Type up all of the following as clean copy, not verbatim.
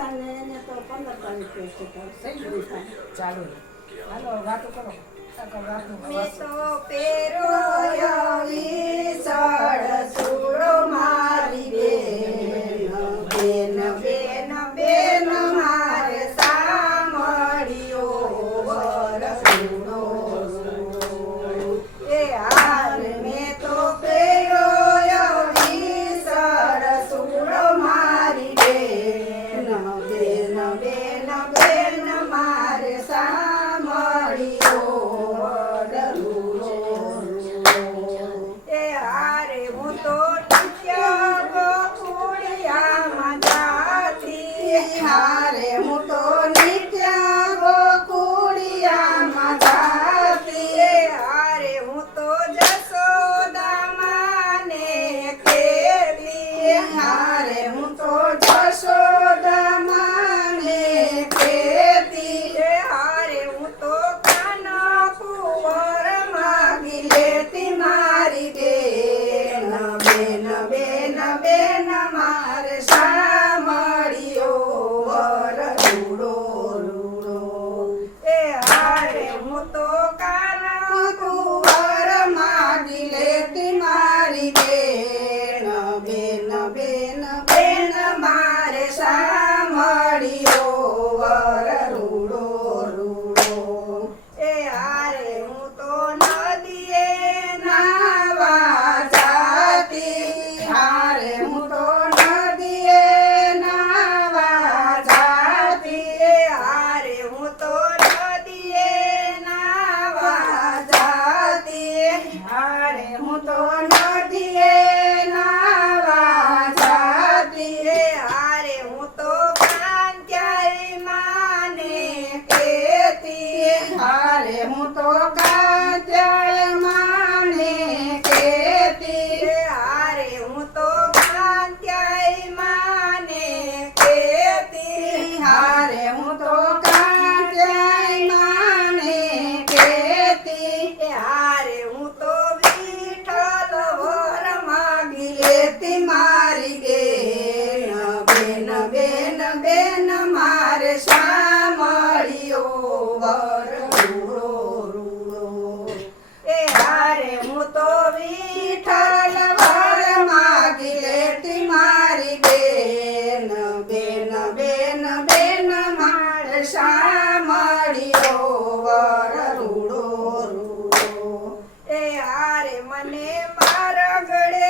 એને તો 15 તારીખ છે ચાલુ હાલો વાતો કરો મેં તો પેરોયો વિસળ સુડો મારી બેન બેન બેન મારે સાંભળ્યો વરસુડો એ હાર મેં તો પેરોયો વિસળ સુડો મારી બેન બેન બેન બેન મારે સાંભળ્યો હારે હું તો નિત્ય ગોકુળિયામાં જાતી હારે હું તો જશોદા માને ખેલી હારે હું તો જશોદા માને ખેતી હારે હું તો કાના કુંવર માગી લેતી મારી બેન બેન બેન બેન મારે સાંભળ્યો હું તો નદીએ નાવા જાતી હારે હું તો કાંત્યાય માને કેતી હારે હું તો કાંત્યાય માને કેતી હારે હું તો કાંત્યાય માને કેતી હારે હું તો કાંત્યાય માને કેતી હારે હું તો મારી બેન બેન બેન મારે સાંભળ્યો વરડો એ હારે હું તો વિઠ્ઠલ વર માગી લેતી મારી બેન બેન બેન બેન મારે સાંભળ્યો વરડો એ હારે મને મારા ગળે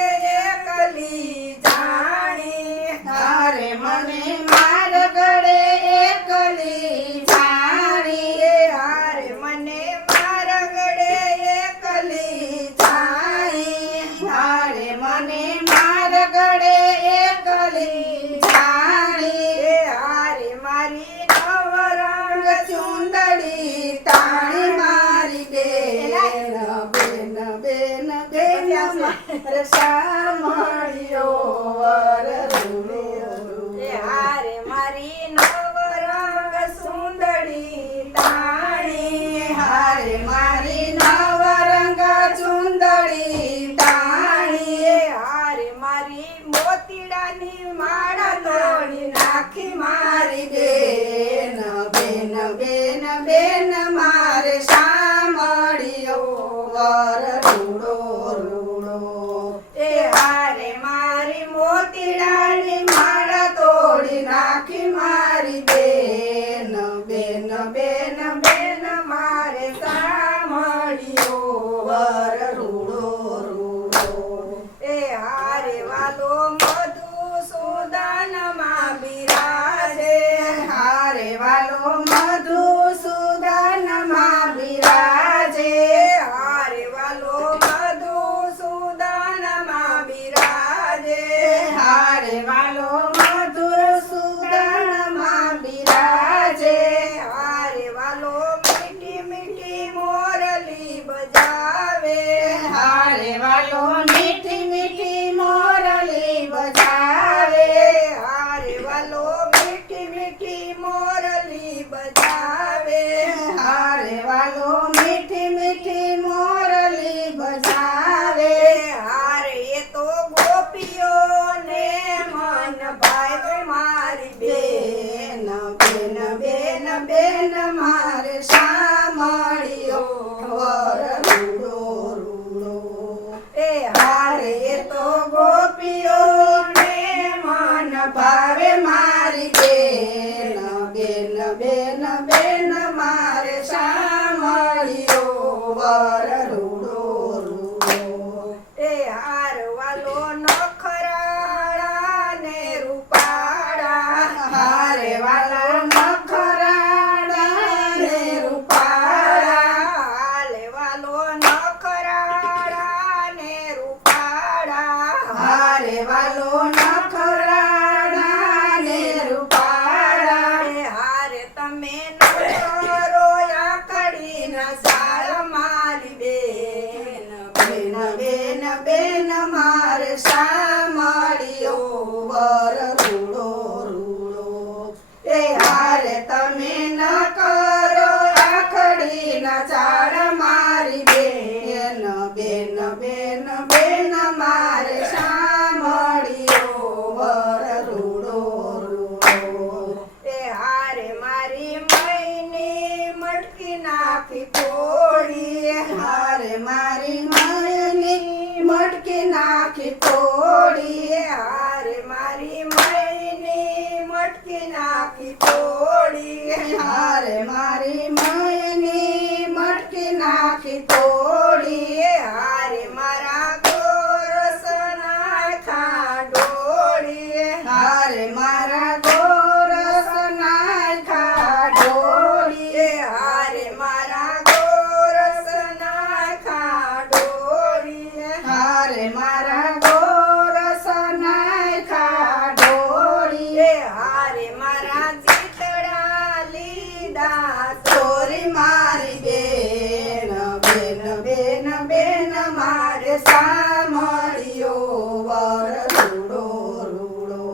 હારે મને માર ગળે એકલી જાણી હારે મને માર ગળે એકલી જાણી હારે મને માર ગળે એકલી જાણી હારે મારી નવરંગ ચુંદડી તાણી મારી બેન બેન બેન બેન મારે સાંભળ્યો હારે મારી નવરંગ સુંદડી તાણી હારે મારી નવરંગ ચુંદડી તાણી હારે મારી મોતીડાની માળા તોડી નાખી મારી બેન બેન બેન બેન મારે સાંભળ્યો વરડો એ હારે મારી મોતીડાની માળા તોડી નાખી મારી બેન બેન બેન બેન મારે સાંભળ્યો વરડો એ હારે વાલો મધુસૂદનમાં બિરાજે હારે વાલો મધુસૂદનમાં બિરાજે હારે વાલો મધુસૂદનમાં બિરાજે હારે વાલો મધુસૂદનમાં બિરાજે હારે વાલો મીઠી મીઠી મોરલી બજાવે હારે વાલો મીઠી મીઠી મોરલી બજાવે હારે વાલો મીઠી મીઠી મોરલી બજાવે હારે વાલો મીઠી મીઠી મોરલી બજાવે હારે એ તો ગોપીઓ ને મન ભાઈ મારી બેન હારે વાલો નખરાળા ને રૂપાળા હાલે વાલો નખરાળા ને રૂપાળા હારે વાલો નખરાળા ને રૂપાળા હારે તમે નખરો આખડીના સાળ મારી બેન બેન બેન બેન મારે સામળ્યો વર રૂડો રૂડો એ હારે તમે ન કરો આખડીના ઝાડ મારી બેન બેન બેન બેન મારે સામળ્યો વર રૂડો રૂડો એ હારે મારી મૈની મટકી નાખી તોડી હારે મારી મૈની મટકી નાખી તોડી હારે મારી મૈની મટકી નાખી તોડી હારે મારી મૈની મટકી નાખી તોડી હારે મારા ગોરસના ખાડોડી હારે મારા ગોરસના ખાડોડી હારે મારા ગોરસના ખાડોડી હારે મારા ગોરસના ખાડોડી હારે મારા ચીતડા લીધા ચોરી મારી બેન બેન બેન બેન મારે સામળ્યો વર રૂડો રૂડો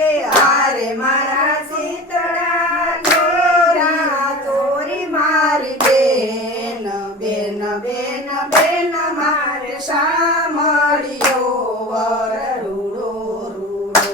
એ હારે મારા ચીતડા લીધા ચોરી મારી બેન બેન બેન બેન મારે સામળ્યો વર રૂડો રૂડો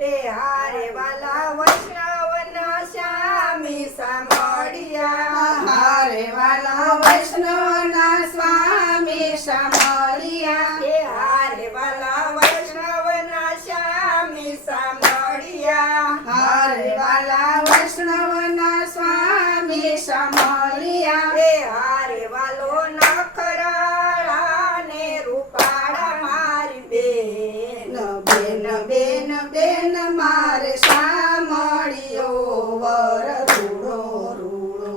એ હારે વાલા વૈષ્ણવના શ્યામી સામળિયા હારે વાલા વૈષ્ણવના સ્વામી સામળિયા એ હારે વાલા વૈષ્ણવના શ્યામી સામળિયા હારે વાલા વૈષ્ણવના સ્વામી સામળિયા એ હારે વાલો નખરાળા ને રૂપાળા મારી બેન બેન બેન બેન મારે સામળ્યો વર રૂડો રૂડો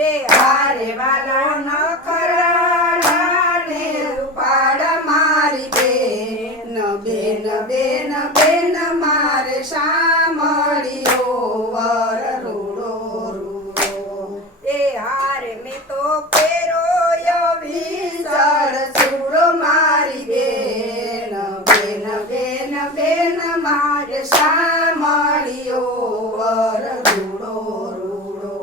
એ હારે વાલો નખરાળા ને રૂપાળા મારી બેન બેન બેન બેન મારે સામળ્યો વર રૂડો રૂડો એ હારે મેં તો પેરોયો વિસળ ચૂડો મારી બેન બેન બેન બેન મારે સામળ્યો વર રૂડો રૂડો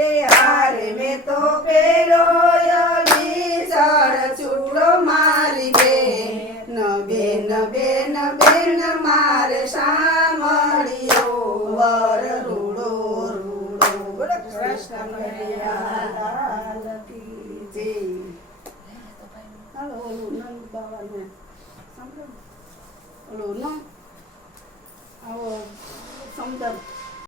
એ હારે મેં તો પેરોયો વિસળ ચૂડો મારી બેન બેન બેન બેન મારે સામળ્યો વર રૂડો રૂડો બોલો કૃષ્ણ લાલ કી જય હાલો ઓલું નંદ બાવાને સાંભળો ઓલું ન આવો સમદર